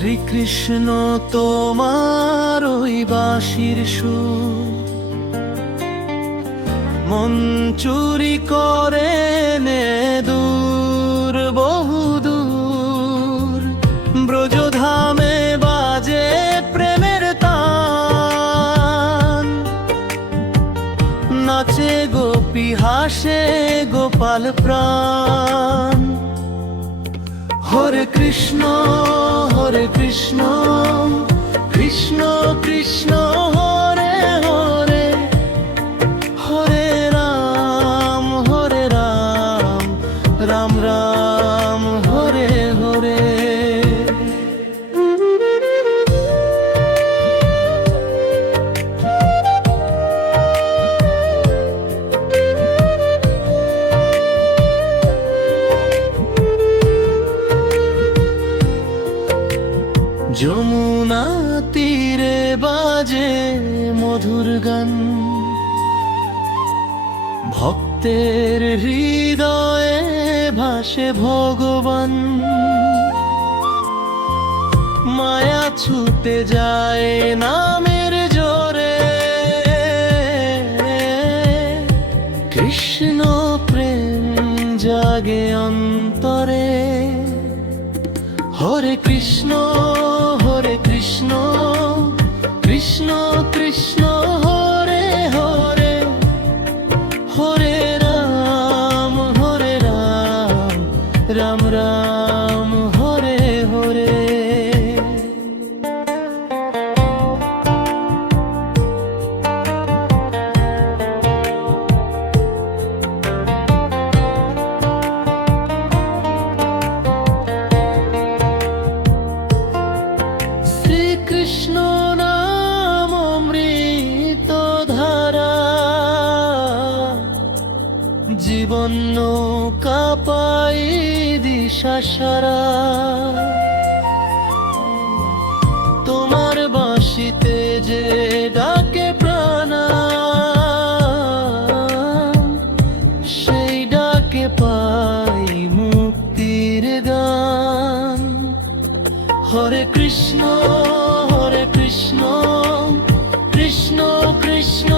শ্রীকৃষ্ণ তোমার ওই বাঁশির সুর মন চুরি করে নে দূর বহুদূর। ব্রজধামে বাজে প্রেমের তান, নাচে গোপী হাসে গোপাল প্রাণ। হরে কৃষ্ণ হরে কৃষ্ণ কৃষ্ণ কৃষ্ণ হরে হরে, হরে রাম রাম রাম হরে হরে। যমুনা তীরে বাজে মধুর গান, ভক্তের হৃদয়ে ভাসে ভগবান। মায়া ছুটে যায় নামের জোরে, কৃষ্ণ প্রেম জাগে অন্তরে। হরে কৃষ্ণ হরে কৃষ্ণ কৃষ্ণ কৃষ্ণ হরে হরে, হরে রাম রাম রাম হরে হরে। শ্রীকৃষ্ণ নাম অমৃত ধারা, জীবন নৌকা পাই দিশা সারা। তোমার বাঁশিতে যে ডাকে প্রাণ, সেই ডাকে পাই মুক্তির গান। হরে কৃষ্ণ কৃষ্ণ কৃষ্ণ